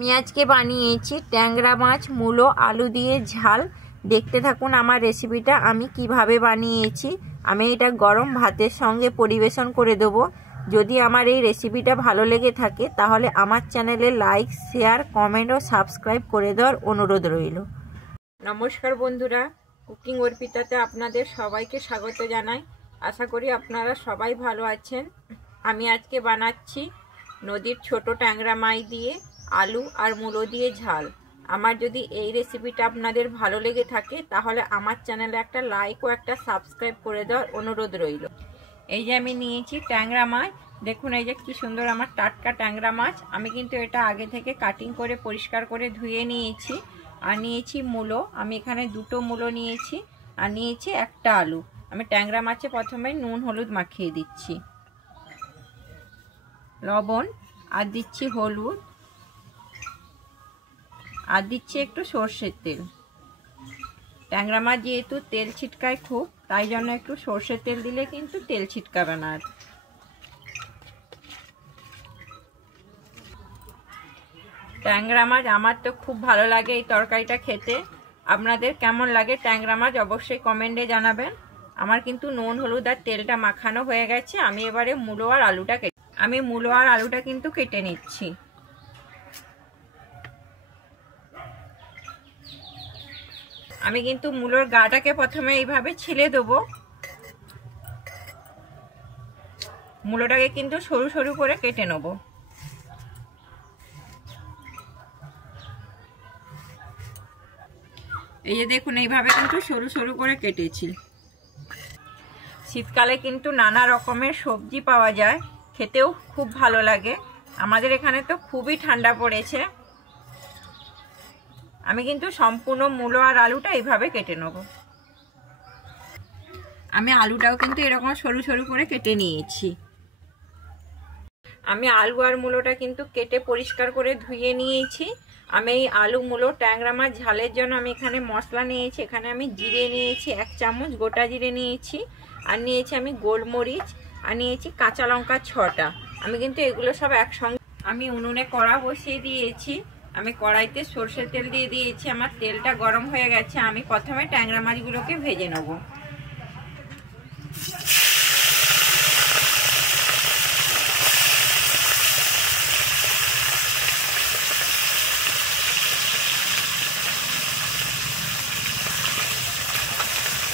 আমি আজকে বানিয়েছি ট্যাংরা মাছ মূলো আলু দিয়ে ঝাল। দেখতে থাকুন আমার রেসিপিটা আমি কিভাবে বানিয়েছি। আমি এটা গরম ভাতের সঙ্গে পরিবেশন করে দেব। যদি আমার এই রেসিপিটা ভালো লেগে থাকে তাহলে আমার চ্যানেলে লাইক, শেয়ার, কমেন্ট ও সাবস্ক্রাইব করে দেওয়ার অনুরোধ রইল। নমস্কার বন্ধুরা, কুকিং অর্পিতাতে আপনাদের সবাইকে স্বাগত জানাই। আশা করি আপনারা সবাই ভালো আছেন। আমি আজকে বানাচ্ছি নদীর ছোট ট্যাংরা মাছ দিয়ে আলু আর মূলো দিয়ে ঝাল। আমার যদি এই রেসিপিটা আপনাদের ভালো লেগে থাকে তাহলে আমার চ্যানেলে একটা লাইক ও একটা সাবস্ক্রাইব করে দেওয়ার অনুরোধ রইল। এই যে আমি নিয়েছি ট্যাংরা মাছ, দেখুন এই যে কি সুন্দর আমার টাটকা ট্যাংরা মাছ। আমি কিন্তু এটা আগে থেকে কাটিং করে পরিষ্কার করে ধুয়ে নিয়েছি। আর নিয়েছি মূলো, আমি এখানে দুটো মূলো নিয়েছি। আর নিয়েছি একটা আলু। আমি ট্যাংরা মাছে প্রথমে নুন হলুদ মাখিয়ে দিচ্ছি, লবণ আর দিচ্ছি হলুদ, আর দিচ্ছি একটু সর্ষের তেল। ট্যাংরা মাছ যেহেতু তেল ছিটকায় খুব, তাই জন্য একটু সর্ষের তেল দিলে কিন্তু তেল ছিটকাবে না। ট্যাংরা মাছ আমার তো খুব ভালো লাগে এই তরকারিটা খেতে। আপনাদের কেমন লাগে ট্যাংরা মাছ অবশ্যই কমেন্টে জানাবেন। আমার কিন্তু নুন হলুদ আর তেলটা মাখানো হয়ে গেছে। আমি এবারে মূলো আর আলুটা কিন্তু কেটে নিচ্ছি। আমি কিন্তু মূলোর গাটাকে প্রথমে এইভাবে ছিলে দেবো। মূলোটাকে কিন্তু সরু সরু করে কেটে নেব। এই যে দেখুন এইভাবে কিন্তু সরু সরু করে কেটেছি। শীতকালে কিন্তু নানা রকমের সবজি পাওয়া যায়, খেতেও খুব ভালো লাগে। আমাদের এখানে তো খুবই ঠান্ডা পড়েছে। আমি কিন্তু সম্পূর্ণ মূলো আর আলুটা এইভাবে কেটে নেব। আমি আলুটাও কিন্তু এরকম সরু সরু করে কেটে নিয়েছি। আমি আলু আর মূলোটা কিন্তু কেটে পরিষ্কার করে ধুয়ে নিয়েছি। আমি এই আলু মূলো ট্যাংরা মাছ ঝালের জন্য আমি এখানে মশলা নিয়েছি। এখানে আমি জিরে নিয়েছি 1 চামচ, গোটা জিরে নিয়েছি। আর নিয়েছি আমি গোলমরিচ, আর নিয়েছি কাঁচা লঙ্কা 6টা। আমি কিন্তু এগুলো সব একসঙ্গে আমি উনুনে কড়া বসিয়ে দিয়েছি। আমি কড়াইতে সরষের তেল দিয়ে দিয়েছি। আমার তেলটা গরম হয়ে গেছে। আমি প্রথমে ট্যাংরা মাছগুলোকে ভেজে নেব।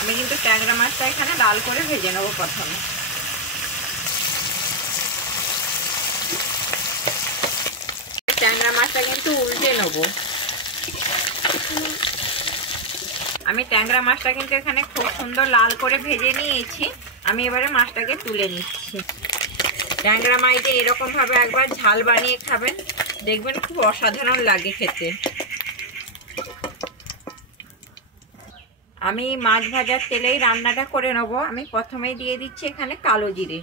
আমি কিন্তু ট্যাংরা মাছটা এখানে লাল করে ভেজে নেব প্রথমে। ট্যাংরা মাছটা কিন্তু উল্টে নেব। আমি ট্যাংরা মাছটা কিন্তু এখানে খুব সুন্দর লাল করে ভেজে নিয়েছি। আমি এবারে মাছটাকে তুলে নিচ্ছি। ট্যাংরা মাছটা এরকম ভাবে একবার ঝাল বানিয়ে খাবেন, দেখবেন খুব অসাধারণ লাগে খেতে। আমি মাছ ভাজার তেলেই রান্নাটা করে নেব। আমি প্রথমেই দিয়ে দিচ্ছি এখানে কালো জিরে।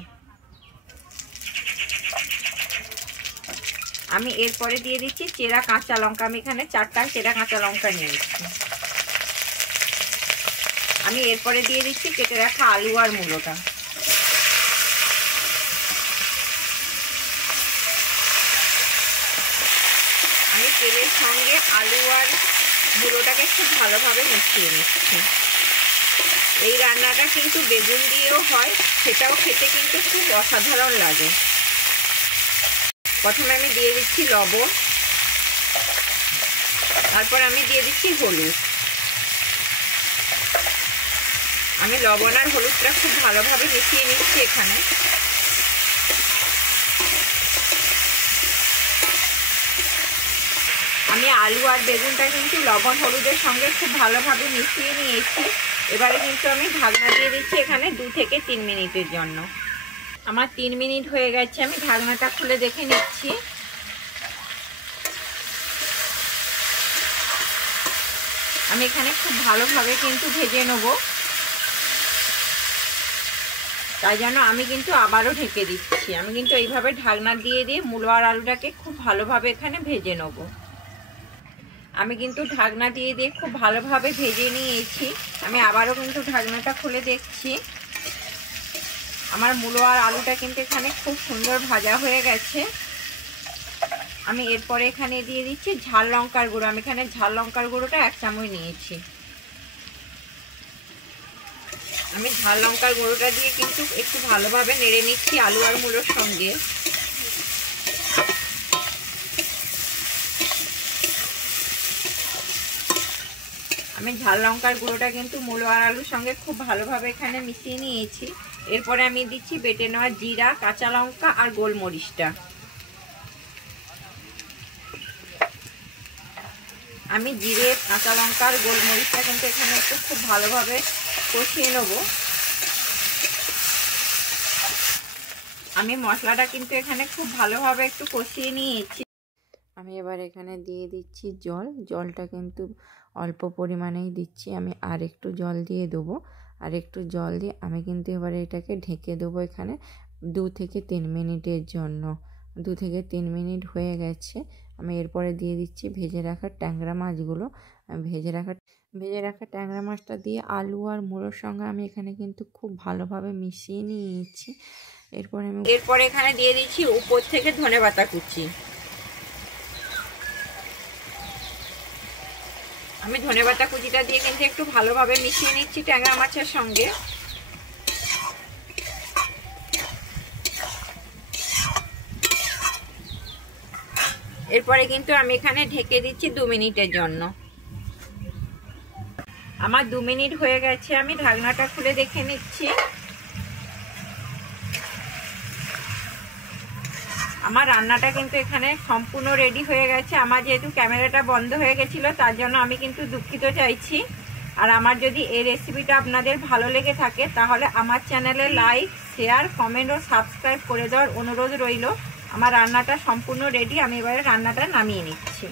আমি এরপরে দিয়ে দিচ্ছি চেরা কাঁচা লঙ্কা। আমি এখানে 4টা চেরা কাঁচা লঙ্কা নিয়েছি। আমি এরপরে দিয়ে দিচ্ছি কেটে রাখা আলু আর মূলোটা। আমি তেলের সঙ্গে আলু আর মূলোটাকে খুব ভালোভাবে মিশিয়ে নিচ্ছি। এই রান্নাটা কিন্তু বেগুন দিয়েও হয়, সেটাও খেতে কিন্তু খুব অসাধারণ লাগে। প্রথমে আমি দিয়ে দিচ্ছি লবণ, তারপর আমি দিয়ে দিচ্ছি হলুদ। আমি লবণ আর হলুদটা খুব ভালোভাবে মিশিয়ে নিচ্ছি এখানে। আমি আলু আর বেগুনটা কিন্তু লবণ হলুদের সঙ্গে খুব ভালোভাবে মিশিয়ে নিয়েছি। এবারে কিন্তু আমি ঢাকনা দিয়ে দিচ্ছি এখানে 2 থেকে 3 মিনিটের জন্য। আমার 3 মিনিট হয়ে গেছে। আমি ঢাকনাটা খুলে দেখে নিচ্ছি। আমি এখানে খুব ভালোভাবে কিন্তু ভেজে নেব, তাই জন্য আমি কিন্তু আবারও ঢেকে দিচ্ছি। আমি কিন্তু এইভাবে ঢাকনা দিয়ে মূলো আর আলুটাকে খুব ভালোভাবে এখানে ভেজে নেব। আমি কিন্তু ঢাকনা দিয়ে খুব ভালোভাবে ভেজে নিয়েছি। আমি আবারও কিন্তু ঢাকনাটা খুলে দেখছি। আমার মূলো আর আলুটা কিন্তু এখানে খুব সুন্দর ভাজা হয়ে গেছে। আমি এরপরে এখানে দিয়ে দিচ্ছি ঝাল লঙ্কার গুঁড়ো। আমি এখানে ঝাল লঙ্কার গুঁড়োটা 1 চামচ নিয়েছি। আমি ঝাল লঙ্কার গুঁড়োটা দিয়ে কিন্তু একটু ভালোভাবে নেড়ে নিচ্ছি আলু আর মূলোর সঙ্গে। আমি ঝাল লঙ্কার গুঁড়োটা কিন্তু মূলো আর আলুর সঙ্গে খুব ভালোভাবে এখানে মিশিয়ে নিয়েছি। এরপরে আমি দিচ্ছি বেটে নেওয়া জিরা, কাঁচা লঙ্কা আর গোলমরিচটা। আমি জিরে, কাঁচা লঙ্কা আর গোলমরিচটা কিন্তু এখানে একটু খুব ভালোভাবে কষিয়ে নেব। আমি মশলাটা কিন্তু এখানে খুব ভালোভাবে একটু কষিয়ে নিয়েছি। আমি এবার এখানে দিয়ে দিচ্ছি জল। জলটা কিন্তু অল্প পরিমাণেই দিচ্ছি। আমি আর একটু জল দিয়ে দেবো। আর একটু জল দিয়ে আমি কিন্তু এবারে এটাকে ঢেকে দেবো এখানে 2 থেকে 3 মিনিটের জন্য। 2 থেকে 3 মিনিট হয়ে গেছে। আমি এরপরে দিয়ে দিচ্ছি ভেজে রাখা ট্যাংরা মাছগুলো। ভেজে রাখা ট্যাংরা মাছটা দিয়ে আলু আর মূলোর সঙ্গে আমি এখানে কিন্তু খুব ভালোভাবে মিশিয়ে নিয়েছি। এরপরে এখানে দিয়ে দিচ্ছি উপর থেকে ধনেপাতা কুচি। আমি ধনেপাতা কুচিটা দিয়ে কিন্তু একটু ভালোভাবে মিশিয়ে নিচ্ছি ট্যাংরা মাছের সঙ্গে। এরপরে কিন্তু আমি এখানে ঢেকে দিচ্ছি 2 মিনিটের জন্য। আমার 2 মিনিট হয়ে গেছে। আমি ঢাকনাটা খুলে দেখে নিচ্ছি। আমার রান্নাটা কিন্তু এখানে সম্পূর্ণ রেডি হয়ে গেছে। আমার যেহেতু ক্যামেরাটা বন্ধ হয়ে গেছিলো তার জন্য আমি কিন্তু দুঃখিত চাইছি। আর আমার যদি এই রেসিপিটা আপনাদের ভালো লেগে থাকে তাহলে আমার চ্যানেলে লাইক, শেয়ার, কমেন্ট ও সাবস্ক্রাইব করে দেওয়ার অনুরোধ রইল। আমার রান্নাটা সম্পূর্ণ রেডি। আমি এবারে রান্নাটা নামিয়ে নিচ্ছি।